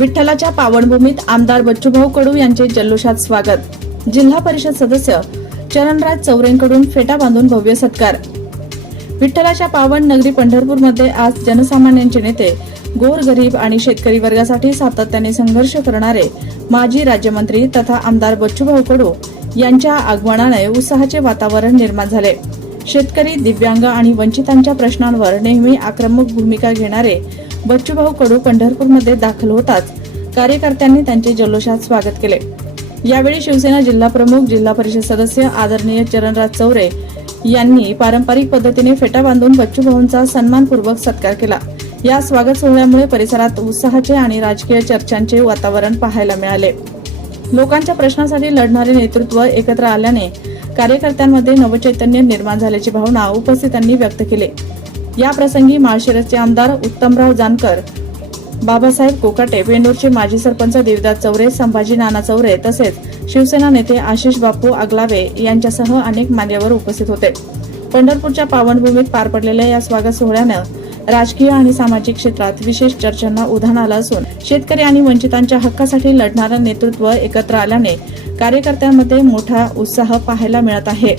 विठ्ठलाच्या पावनभूमीत आमदार बच्चूभाऊ कडू यांचे जल्लोषात स्वागत। जिल्हा परिषद सदस्य चरणराज चौरेंकडून फेटा बांधून भव्य सत्कार। विठ्ठलाच्या पावन नगरी पंढरपूरमध्ये आज जनसामान्यांचे नेते, गोरगरीब आणि शेतकरी वर्गासाठी सातत्याने संघर्ष करणारे माजी राज्यमंत्री तथा आमदार बच्चूभाऊ कडू यांच्या आगमनाने उत्साहाचे वातावरण निर्माण झाले। शेतकरी, दिव्यांग आणि वंचितांच्या प्रश्नांवर नेहमी आक्रमक भूमिका घेणारे बच्चूभाऊ कडू पंढरपूरमध्ये दाखल होताच कार्यकर्त्यांनी त्यांचे जल्लोषात स्वागत केले। यावेळी शिवसेना जिल्हा प्रमुख, जिल्हा परिषद सदस्य आदरणीय चरणराज चौरे यांनी पारंपरिक पद्धतीने फेटा बांधून बच्चूभाऊंचा सन्मानपूर्वक सत्कार केला। या स्वागत सोहळ्यामुळे परिसरात उत्साहाचे आणि राजकीय चर्चांचे वातावरण पाहायला मिळाले। लोकांच्या प्रश्नासाठी लढणारे नेतृत्व एकत्र आल्याने कार्यकर्त्यांमध्ये नवचैतन्य निर्माण झाल्याची भावना उपस्थितांनी व्यक्त केली। या प्रसंगी माळशिरसचे आमदार उत्तमराव जानकर, बाबासाहेब कोकाटे, वेंडूरचे माजी सरपंच देवदास चौरे, संभाजी नाना चौरे तसेच शिवसेना नेते आशिष बापू आगलावे यांच्यासह अनेक मान्यवर उपस्थित होते। पंढरपूरच्या पावनभूमीत पार पडलेल्या या स्वागत सोहळ्यानं राजकीय आणि सामाजिक क्षेत्रात विशेष चर्चांना उधाण आलं असून शेतकरी आणि वंचितांच्या हक्कासाठी लढणारं नेतृत्व एकत्र आल्याने कार्यकर्त्यांमध्ये मोठा उत्साह पाहायला मिळत आहे।